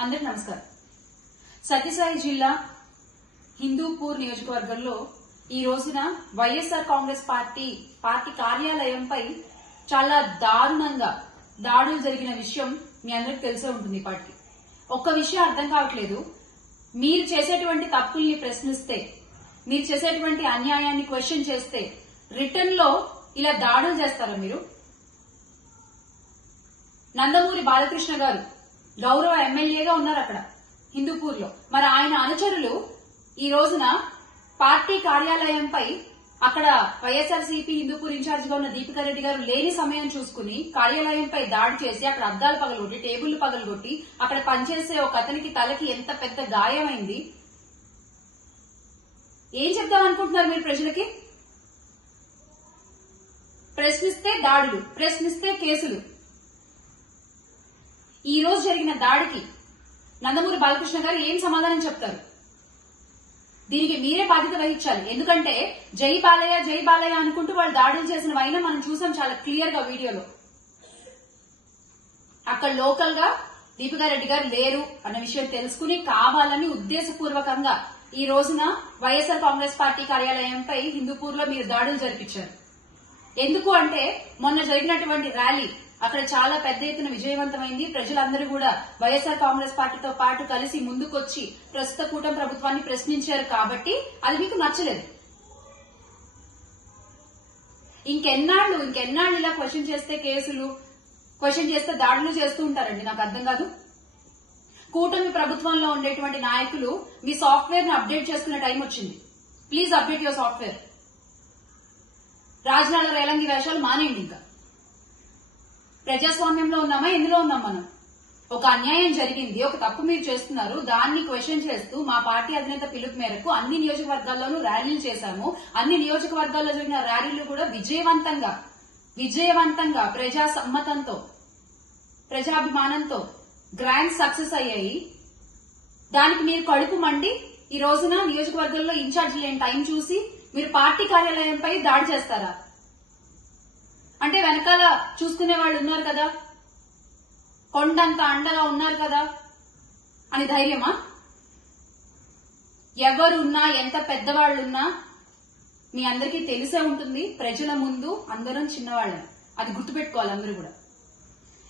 అందరికి నమస్కారం. సత్యసాయి జిల్లా హిందూపూర్ నియోజకవర్గంలో ఈ రోజున వైఎస్ఆర్ కాంగ్రెస్ పార్టీ కార్యాలయంపై చాలా దారుణంగా దాడులు జరిగిన విషయం మీ అందరికి తెలిసే ఉంటుంది. పార్టీ ఒక్క విషయం అర్థం కావట్లేదు. మీరు చేసేటువంటి తప్పుల్ని ప్రశ్నిస్తే, మీరు చేసేటువంటి అన్యాయాన్ని క్వశ్చన్ చేస్తే రిటర్న్ లో ఇలా దాడులు చేస్తారా? మీరు నందమూరి బాలకృష్ణ గారు గౌరవ ఎమ్మెల్యేగా ఉన్నారు అక్కడ హిందూపూర్ లో. మరి ఆయన అనుచరులు ఈ రోజున పార్టీ కార్యాలయంపై అక్కడ వైఎస్ఆర్సీపీ హిందూపూర్ ఇన్ఛార్జ్ గా ఉన్న దీపికా రెడ్డి గారు లేని సమయం చూసుకుని కార్యాలయంపై దాడి చేసి అక్కడ అద్దాలు పగలగొట్టి, టేబుల్ పగలగొట్టి, అక్కడ పనిచేసే ఒక అతనికి తలకి ఎంత పెద్ద గాయమైంది. ఏం చెప్దాం అనుకుంటున్నారు మీరు ప్రజలకి? ప్రశ్నిస్తే దాడులు, ప్రశ్నిస్తే కేసులు. ఈ రోజు జరిగిన దాడికి నందమూరి బాలకృష్ణ గారు ఏం సమాధానం చెప్తారు? దీనికి మీరే బాధ్యత వహించాలి. ఎందుకంటే జై బాలయ్య జై బాలయ్య అనుకుంటూ వాళ్ళు దాడులు చేసినవైనా మనం చూసాం చాలా క్లియర్ గా వీడియోలో. అక్కడ లోకల్ గా దీపికా రెడ్డి గారు లేరు అన్న విషయం తెలుసుకుని కావాలని ఉద్దేశపూర్వకంగా ఈ రోజున వైఎస్ఆర్ కాంగ్రెస్ పార్టీ కార్యాలయంపై హిందూపూర్ లో మీరు దాడులు జరిపించారు. ఎందుకు అంటే మొన్న జరిగినటువంటి ర్యాలీ అక్కడ చాలా పెద్ద ఎత్తున విజయవంతమైంది. ప్రజలందరూ కూడా వైఎస్ఆర్ కాంగ్రెస్ పార్టీతో పాటు కలిసి ముందుకొచ్చి ప్రస్తుత కూటమి ప్రభుత్వాన్ని ప్రశ్నించారు కాబట్టి అది మీకు నచ్చలేదు. ఇంకెన్నాళ్ళు ఇలా క్వశ్చన్ చేస్తే కేసులు, క్వశ్చన్ చేస్తే దాడులు చేస్తూ ఉంటారండి? నాకు అర్థం కాదు. కూటమి ప్రభుత్వంలో ఉండేటువంటి నాయకులు మీ సాఫ్ట్వేర్ ని అప్డేట్ చేసుకునే టైం వచ్చింది. Please update your software. Rajanala Relangi వేషాలు మానేయండి. ఇంకా ప్రజాస్వామ్యంలో ఉన్నామా? ఎందులో ఉన్నాం మనం? ఒక అన్యాయం జరిగింది, ఒక తప్పు మీరు చేస్తున్నారు, దాన్ని క్వశ్చన్ చేస్తూ మా పార్టీ అధినేత పిలుపు మేరకు అన్ని నియోజకవర్గాల్లోనూ ర్యాలీలు చేశాము. అన్ని నియోజకవర్గాల్లో జరిగిన ర్యాలీలు కూడా విజయవంతంగా ప్రజా సమ్మతంతో, ప్రజాభిమానంతో గ్రాండ్ సక్సెస్ అయ్యాయి. దానికి మీరు కడుపు మండి ఈ రోజున నియోజకవర్గంలో ఇన్ఛార్జ్ లేని టైం చూసి మీరు పార్టీ కార్యాలయంపై దాడి చేస్తారా? అంటే వెనకాల చూసుకునే వాళ్ళు ఉన్నారు కదా, కొండంత అండగా ఉన్నారు కదా అని ధైర్యమా? ఎవరున్నా, ఎంత పెద్దవాళ్లున్నా మీ అందరికీ తెలిసే ఉంటుంది, ప్రజల ముందు అందరం చిన్నవాళ్ళం. అది గుర్తుపెట్టుకోవాలి అందరూ కూడా.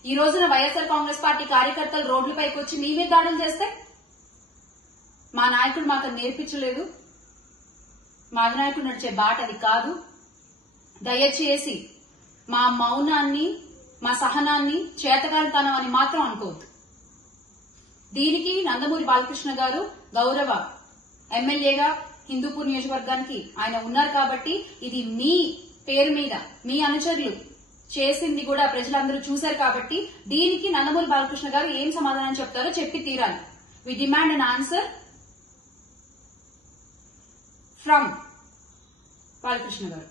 ఈ రోజున వైఎస్ఆర్ కాంగ్రెస్ పార్టీ కార్యకర్తలు రోడ్లపైకి వచ్చి మీ మీద దాడులు చేస్తే మా నాయకుడు మాకు నేర్పించలేదు, మా అధినాయకుడు నడిచే బాట అది కాదు. దయచేసి మా మౌనాన్ని, మా సహనాన్ని చేతకానితనం అని మాత్రం అనుకోవద్దు. దీనికి నందమూరి బాలకృష్ణ గారు గౌరవ ఎమ్మెల్యేగా హిందూపూర్ నియోజకవర్గానికి ఆయన ఉన్నారు కాబట్టి ఇది మీ పేరు మీద మీ అనుచరులు చేసింది కూడా ప్రజలందరూ చూశారు కాబట్టి దీనికి నందమూరి బాలకృష్ణ గారు ఏం సమాధానం చెప్తారో చెప్పి తీరాలి. We demand an answer from Balakrishna గారు.